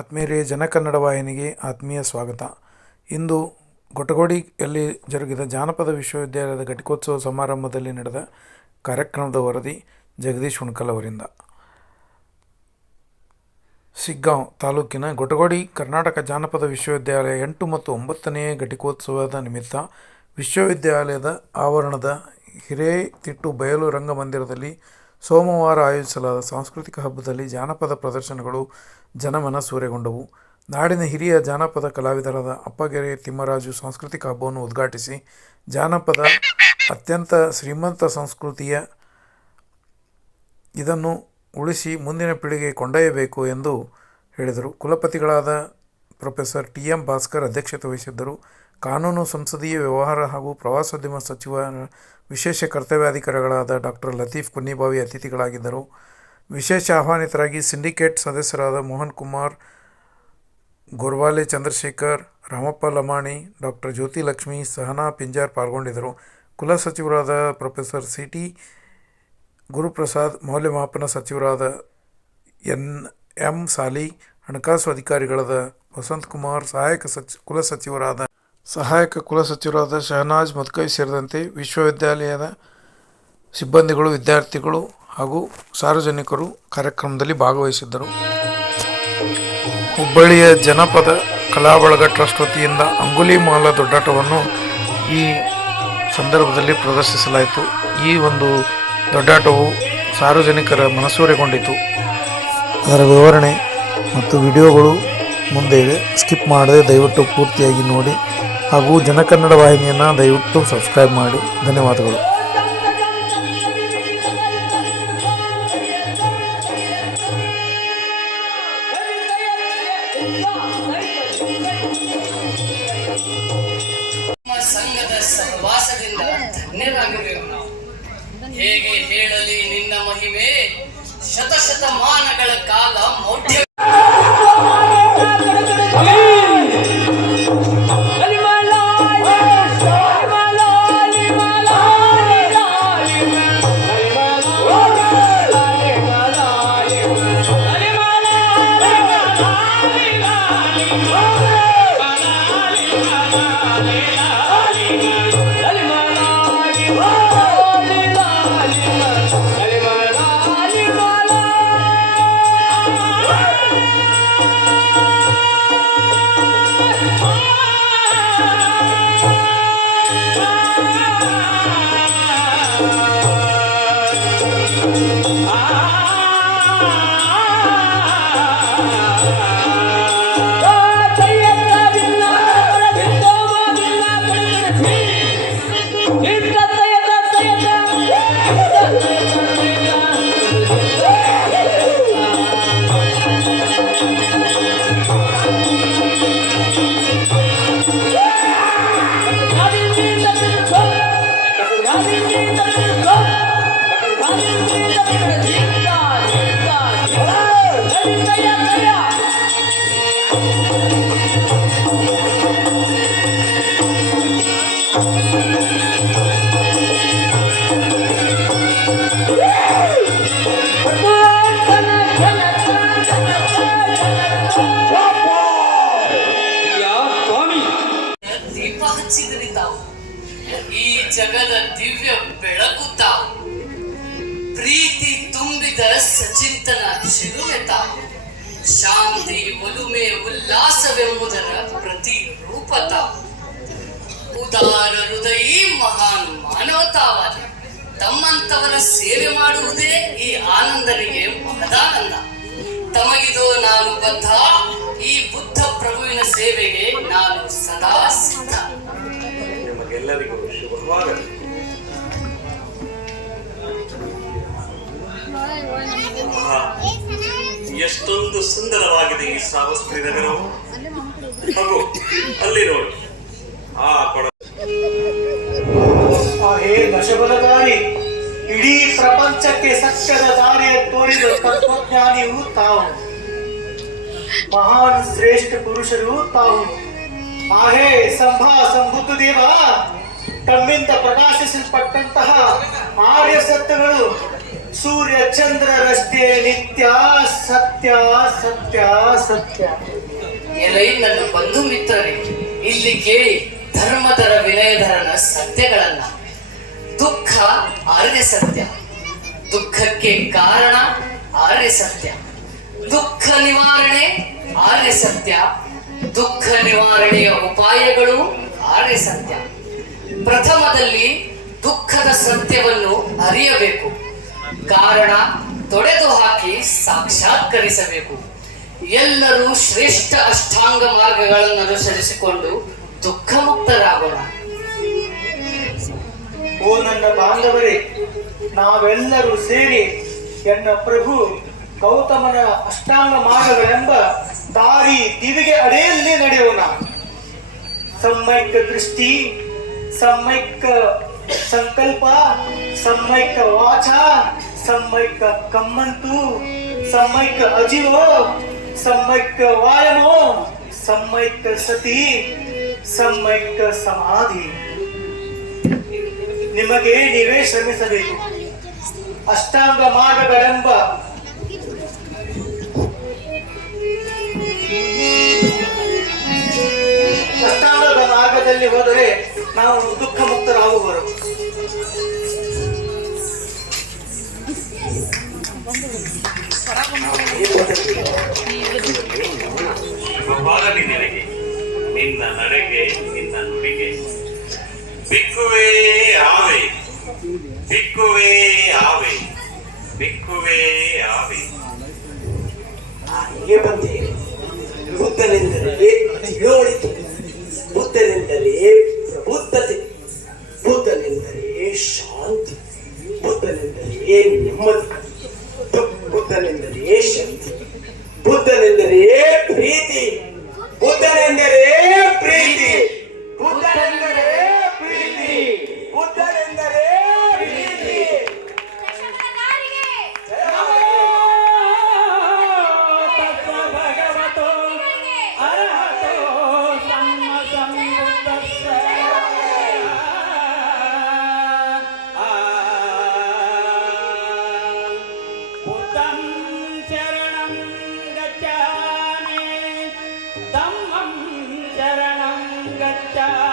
ಆತ್ಮೀಯರೇ, ಜನಕನ್ನಡ ವಾಹಿನಿಗೆ ಆತ್ಮೀಯ ಸ್ವಾಗತ. ಇಂದು ಗೊಟಗೋಡಿಯಲ್ಲಿ ಜರುಗಿದ ಜಾನಪದ ವಿಶ್ವವಿದ್ಯಾಲಯದ ಘಟಿಕೋತ್ಸವ ಸಮಾರಂಭದಲ್ಲಿ ನಡೆದ ಕಾರ್ಯಕ್ರಮದ ವರದಿ ಜಗದೀಶ್ ಹುಣಕಲ್ ಅವರಿಂದ. ಸಿಗ್ಗಾಂವ್ ತಾಲೂಕಿನ ಗೊಟಗೋಡಿ ಕರ್ನಾಟಕ ಜಾನಪದ ವಿಶ್ವವಿದ್ಯಾಲಯ 8 ಮತ್ತು 9ನೇ ಘಟಿಕೋತ್ಸವದ ನಿಮಿತ್ತ ವಿಶ್ವವಿದ್ಯಾಲಯದ ಆವರಣದ ಹಿರೇತಿಟ್ಟು ಬಯಲು ರಂಗಮಂದಿರದಲ್ಲಿ ಸೋಮವಾರ ಆಯೋಜಿಸಲಾದ ಸಾಂಸ್ಕೃತಿಕ ಹಬ್ಬದಲ್ಲಿ ಜಾನಪದ ಪ್ರದರ್ಶನಗಳು ಜನಮನ ಸೂರೆಗೊಂಡವು. ನಾಡಿನ ಹಿರಿಯ ಜಾನಪದ ಕಲಾವಿದರಾದ ಅಪ್ಪಗೆರೆ ತಿಮ್ಮರಾಜು ಸಾಂಸ್ಕೃತಿಕ ಹಬ್ಬವನ್ನು ಉದ್ಘಾಟಿಸಿ, ಜಾನಪದ ಅತ್ಯಂತ ಶ್ರೀಮಂತ ಸಂಸ್ಕೃತಿಯ, ಇದನ್ನು ಉಳಿಸಿ ಮುಂದಿನ ಪೀಳಿಗೆಗೆ ಕೊಂಡೊಯ್ಯಬೇಕು ಎಂದು ಹೇಳಿದರು. ಕುಲಪತಿಗಳಾದ ಪ್ರೊಫೆಸರ್ ಟಿ.ಎಂ. ಭಾಸ್ಕರ್ ಅಧ್ಯಕ್ಷತೆ ವಹಿಸಿದ್ದರು. ಕಾನೂನು, ಸಂಸದೀಯ ವ್ಯವಹಾರ ಹಾಗೂ ಪ್ರವಾಸೋದ್ಯಮ ಸಚಿವರ ವಿಶೇಷ ಕರ್ತವ್ಯಾಧಿಕಾರಿಗಳಾದ ಡಾಕ್ಟರ್ ಲತೀಫ್ ಕುನ್ನಿಭಾವಿ ಅತಿಥಿಗಳಾಗಿದ್ದರು. ವಿಶೇಷ ಆಹ್ವಾನಿತರಾಗಿ ಸಿಂಡಿಕೇಟ್ ಸದಸ್ಯರಾದ ಮೋಹನ್ ಕುಮಾರ್, ಗೋರ್ವಾಲೆ ಚಂದ್ರಶೇಖರ್, ರಾಮಪ್ಪ ಲಮಾಣಿ, ಡಾಕ್ಟರ್ ಜ್ಯೋತಿ ಲಕ್ಷ್ಮಿ, ಸಹನಾ ಪಿಂಜಾರ್ ಪಾಲ್ಗೊಂಡಿದ್ದರು. ಕುಲಸಚಿವರಾದ ಪ್ರೊಫೆಸರ್ ಸಿ.ಟಿ. ಗುರುಪ್ರಸಾದ್, ಮೌಲ್ಯಮಾಪನ ಸಚಿವರಾದ ಎನ್.ಎಂ. ಸಾಲಿ, ಹಣಕಾಸು ಅಧಿಕಾರಿಗಳಾದ ವಸಂತಕುಮಾರ್, ಸಹಾಯಕ ಕುಲಸಚಿವರಾದ ಶಹನಾಜ್ ಮದ್ಕೈ ಸೇರಿದಂತೆ ವಿಶ್ವವಿದ್ಯಾಲಯದ ಸಿಬ್ಬಂದಿಗಳು, ವಿದ್ಯಾರ್ಥಿಗಳು ಹಾಗೂ ಸಾರ್ವಜನಿಕರು ಕಾರ್ಯಕ್ರಮದಲ್ಲಿ ಭಾಗವಹಿಸಿದ್ದರು. ಹುಬ್ಬಳ್ಳಿಯ ಜನಪದ ಕಲಾಬಳಗ ಟ್ರಸ್ಟ್ ವತಿಯಿಂದ ಅಂಗುಲಿಮಾಲ ದೊಡ್ಡಾಟವನ್ನು ಈ ಸಂದರ್ಭದಲ್ಲಿ ಪ್ರದರ್ಶಿಸಲಾಯಿತು. ಈ ಒಂದು ದೊಡ್ಡಾಟವು ಸಾರ್ವಜನಿಕರ ಮನಸೂರೆಗೊಂಡಿತು. ಅದರ ವಿವರಣೆ ಮತ್ತು ವಿಡಿಯೋಗಳು ಮುಂದೆ ಇವೆ. ಸ್ಕಿಪ್ ಮಾಡದೆ ದಯವಿಟ್ಟು ಪೂರ್ತಿಯಾಗಿ ನೋಡಿ ಹಾಗೂ ಜನಕನ್ನಡ ವಾಹಿನಿಯನ್ನು ದಯವಿಟ್ಟು ಸಬ್ಸ್ಕ್ರೈಬ್ ಮಾಡಿ. ಧನ್ಯವಾದಗಳು. ಸಂಘದ ಸಹವಾಸದಿಂದ ಧನ್ಯರಾಗಿರುವೆವು ನಾವು. ಹೇಗೆ ಹೇಳಲಿ ನಿನ್ನ ಮಹಿಮೆ, ಶತಶತಮಾನಗಳ ಕಾಲ ಮೌಢ್ಯ ದೀಪ ಹಚ್ಚಿದ್ರಿ ತಾವು. ಈ ಜಗದ ದಿವ್ಯ ಬೆಳಕು ತಾವು. ಪ್ರೀತಿ ತುಂಬಿದ ಸಚಿಂತನ ಚಿಲುಮೆ ತಾವು. ಶಾಂತಿ, ಒಲುಮೆ, ಉಲ್ಲಾಸವೆಂಬುದರ ಪ್ರತಿರೂಪ ತಾವು. ಉದಾರ ಹೃದಯಿ ಮಹಾನ್ ಮಾನವತಾವಾದ. ತಮ್ಮಂತವರ ಸೇವೆ ಮಾಡುವುದೇ ಈ ಆನಂದನಿಗೆ ಮಹದಾನಂದ. ತಮಗಿದು ನಾನು ಬದ್ಧ. ಈ ಬುದ್ಧ ಪ್ರಭುವಿನ ಸೇವೆಗೆ ನಾನು ಸದಾ ಸಿದ್ಧ. ನಿಮಗೆಲ್ಲರಿಗೂ ಶುಭವಾಗಲಿ. ಎಷ್ಟೊಂದು ಸುಂದರವಾಗಿದೆ ಈ ಸಾವಸ್ತ್ರಿ ನಗರವು. ಹಾಗೂ ಅಲ್ಲಿ ನೋಡಿ ಆ ಕೊಡ ಹೇ ದಶಬಲಧಾರಿ, ಇಡೀ ಪ್ರಪಂಚಕ್ಕೆ ಸತ್ಯದ ದಾರಿಯ ತೋರಿದ ತತ್ವಜ್ಞಾನಿಯೂ ತಾವು. ಮಹಾನ್ ಶ್ರೇಷ್ಠ ಪುರುಷರು ತಾವು. ಆಹೇ ಸಂಬುದ್ಧ ದೇವ, ತಮ್ಮಿಂದ ಪ್ರಕಾಶಿಸಲ್ಪಟ್ಟಂತಹ ಆರ್ಯ ಸತ್ಯಗಳು ಸೂರ್ಯ ಚಂದ್ರರಷ್ಟೇ ನಿತ್ಯ ಸತ್ಯ ಸತ್ಯ ಸತ್ಯ. ಎಲೈ ನನ್ನ ಬಂಧು ಮಿತ್ರರೇ, ಇಲ್ಲಿ ಕೇಳಿ ಧರ್ಮಧರ ವಿನಯಧರನ ಸತ್ಯಗಳನ್ನ. ದುಃಖ ಆರ್ಯ ಸತ್ಯ, ದುಃಖಕ್ಕೆ ಕಾರಣ ಆರ್ಯ ಸತ್ಯ, ದುಃಖ ನಿವಾರಣೆ ಆರ್ಯ ಸತ್ಯ, ದುಃಖ ನಿವಾರಣೆಯ ಉಪಾಯಗಳು ಆರ್ಯ ಸತ್ಯ. ಪ್ರಥಮದಲ್ಲಿ ದುಃಖದ ಸತ್ಯವನ್ನು ಅರಿಯಬೇಕು, ಕಾರಣ ತೊಡೆದು ಹಾಕಿ ಸಾಕ್ಷಾತ್ಕರಿಸಬೇಕು. ಎಲ್ಲರೂ ಶ್ರೇಷ್ಠ ಅಷ್ಟಾಂಗ ಮಾರ್ಗಗಳನ್ನು ಅನುಸರಿಸಿಕೊಂಡು ದುಃಖ ಮುಕ್ತರಾಗೋಣ. ಓ ನನ್ನ ಬಾಂಧವರೇ, ನಾವೆಲ್ಲರೂ ಸೇರಿ ಎನ್ನ ಪ್ರಭು ಗೌತಮನ ಅಷ್ಟಾಂಗ ಮಾರ್ಗಗಳೆಂಬ ದಾರಿ ದಿವಿಗೆ ಅಡೆಯಲ್ಲಿ ನಡೆಯೋಣ. ಸಮ್ಮೈಕ್ಯ ದೃಷ್ಟಿ, ಸಮ್ಮೈಕ್ಯ ಸಂಕಲ್ಪ, ಸಮ್ಮೈಕ್ಯ ವಾಚ, ಸಮ್ಮೈಕ್ಯ ಕಮ್ಮಂತು, ಸಮ್ಮೈಕ್ಯ ಅಜಿವೋ, ಸಮ್ಮೈಕ್ಯ ವಾಯಮೋ, ಸಮ್ಮೈಕ್ಯ ಸತಿ, ಸಮ್ಮೈಕ್ಯ ಸಮಾಧಿ. ನಿಮಗೆ ನೀವೇ ಶ್ರಮಿಸಬೇಕು. ಅಷ್ಟಾಂಗ ಮಾರ್ಗಗಳೆಂಬ ಅಷ್ಟಾಂಗದ ಮಾರ್ಗದಲ್ಲಿ ಹೋದರೆ ನಾವು ದುಃಖ ಮುಕ್ತರಾಗುವರು. ಶುಭವಾಗಲಿ ನಿನಗೆ, ನಿನ್ನ ನಡೆಗೆ, ನಿನ್ನ ನುಡಿಗೆ. ಬಿಕ್ಕುವೇ ಆವೆ, ಬಿಕ್ಕುವೇ ಆವೆ, ಬಿಕ್ಕುವೇ ಆವೆ. ಹೀಗೆ ಬಂದೆ. ಬುದ್ಧನೆಂದರೆ ತಿಳುವಳಿಕೆ, ಬುದ್ಧನೆಂದರೆ ಪ್ರಬುದ್ಧತೆ, ಬುದ್ಧನೆಂದರೆ ಶಾಂತಿ, ಬುದ್ಧನೆಂದರೆ ನೆಮ್ಮದಿ, ಬುದ್ಧನೆಂದರೆ ಶಕ್ತಿ, ಬುದ್ಧನೆಂದರೆ ಪ್ರೀತಿ, ಬುದ್ಧನೆಂದರೆ ಪ್ರೀತಿ, ಬುದ್ಧನೆಂದರೆ ಪ್ರೀತಿ, ಬುದ್ಧನೆಂದರೆ ಪ್ರೀತಿ. ಭಗವತೋ ಅರ್ಹತೋ ಸಮ್ಮ ಸಂಬುದ್ಧಸ್ಸ. ಬುದ್ಧಂ ಶರಣಂ ಗಚ್ಚಾಮಿ, ಧಮ್ಮಂ ಶರಣಂ ಗಚ್ಚಾಮಿ.